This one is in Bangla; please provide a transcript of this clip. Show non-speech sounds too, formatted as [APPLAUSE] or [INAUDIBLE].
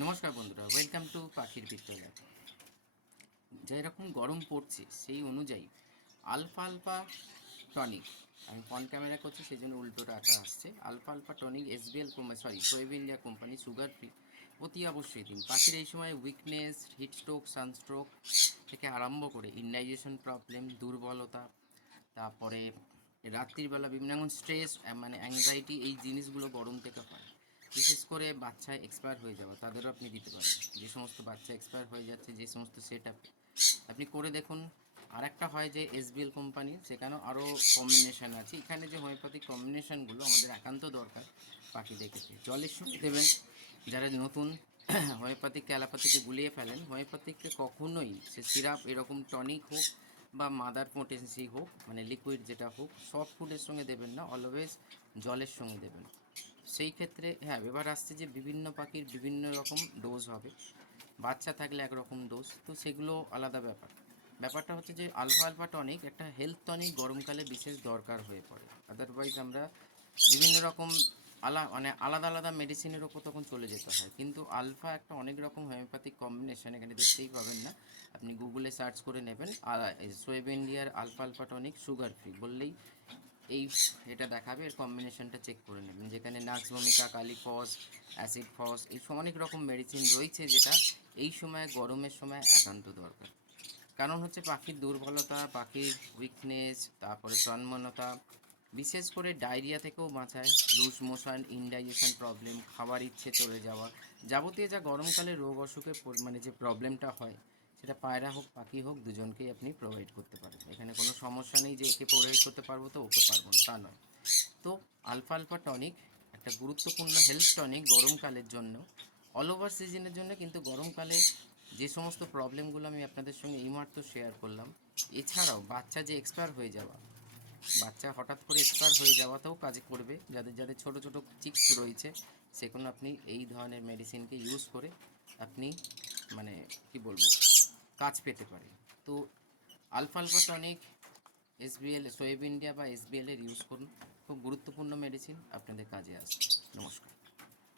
নমস্কার বন্ধুরা ওয়েলকাম টু পাখির বিদ্যালয় যেরকম গরম পড়ছে, সেই অনুযায়ী আলফা আলফা টনিক, আমি ফন ক্যামেরা করছি সেই জন্য উল্টোটা আঁকা আসছে। Alpha alpha tonic SBL company sorry Schwabe India company sugar free অতি অবশ্যই দিন। পাখির এই সময় উইকনেস হিট স্ট্রোক সানস্ট্রোক থেকে আরম্ভ করে ইনডাইজেশন প্রবলেম দুর্বলতা, তারপরে রাত্রিবেলা বিভিন্ন এখন স্ট্রেস মানে অ্যাংজাইটি এই জিনিসগুলো গরম থেকে হয়। বিশেষ করে বাচ্চা এক্সপায়ার হয়ে যাওয়া তাদেরও আপনি দিতে পারেন। যে সমস্ত বাচ্চা এক্সপায়ার হয়ে যাচ্ছে, যে সমস্ত সেট আপনি করে দেখুন। আর একটা হয় যে এসবিএল কোম্পানি সেখানেও আরও কম্বিনেশান আছে। এখানে যে হোমিওপ্যাথিক কম্বিনেশানগুলো আমাদের একান্ত দরকার পাখি দেখেছে [COUGHS] জলের সঙ্গে দেবেন, যারা নতুন হোমিওপ্যাথিক অ্যালোপ্যাথিকে গুলিয়ে ফেলেন হোমিওপ্যাথিককে কখনোই সে সিরাপ এরকম টনিক হোক বা মাদার পোটেন্সি হোক মানে লিকুইড যেটা হোক, সব ফুডের সঙ্গে দেবেন না অলওয়েজ জলের সঙ্গে দেবেন। সেই ক্ষেত্রে হ্যাঁ এবার আসছে যে বিভিন্ন পাখির বিভিন্ন রকম ডোজ হবে। বাচ্চা থাকলে একরকম ডোজ তো সেগুলো আলাদা ব্যাপার। ব্যাপারটা হচ্ছে যে আলফা আলফা টনিক একটা হেলথ টনিক গরমকালে বিশেষ দরকার হয়ে পড়ে। আদারওয়াইজ আমরা বিভিন্ন রকম আলা মানে আলাদা আলাদা মেডিসিনের ওপর তখন চলে যেতে হয়। কিন্তু আলফা একটা অনেক রকম হোমিওপ্যাথিক কম্বিনেশন এখানে দেখতেই পাবেন না। আপনি গুগলে সার্চ করে নেবেন সোয়েব ইন্ডিয়ার alpha alpha tonic sugar free বললেই এই এটা দেখাবে, এর কম্বিনেশনটা চেক করে নেবেন। যেখানে নাক্স ভূমিকা কালিফস অ্যাসিড ফস, এই সব অনেক রকম মেডিসিন রয়েছে যেটা এই সময়, গরমের সময় একান্ত দরকার। কারণ হচ্ছে পাখির দুর্বলতা, পাখির উইকনেস তারপরে তন্মনতা, বিশেষ করে ডায়রিয়া থেকেও বাঁচায় লুজ মোশন ইনডাইজেশন প্রবলেম খাবার ইচ্ছে চলে যাওয়া, যাবতীয় যা গরমকালে রোগ অসুখের পর- মানে যে প্রবলেমটা হয় সেটা পায়রা হোক, পাখি হোক, দুজনকেই আপনি প্রোভাইড করতে পারেন এখানে কোনো সমস্যা নেই যে একে প্রোভাইড করতে পারব তো ওকে পারব না, তা নয়। তো আলফা আলফা টনিক একটা গুরুত্বপূর্ণ হেলথ টনিক গরমকালের জন্য অল ওভার সিজনের জন্য কিন্তু গরমকালে যে সমস্ত প্রবলেমগুলো আমি আপনাদের সঙ্গে এইমাত্র শেয়ার করলাম, এছাড়াও বাচ্চা যে এক্সপায়ার হয়ে যাওয়া, বাচ্চা হঠাৎ করে এক্সপায়ার হয়ে যাওয়াতেও কাজ করবে, যাদের যাদের ছোট ছোট চিক্স রয়েছে, সেগুলো আপনি এই ধরনের মেডিসিনকে ইউজ করে আপনি মানে কি বলব কাজ পেতে পারে। তো আলফা আলফা টনিক, এসবিএল সোয়েব ইন্ডিয়া বা এসবিএল এর ইউজ করুন। খুব গুরুত্বপূর্ণ মেডিসিন আপনাদের কাজে আসবে। নমস্কার।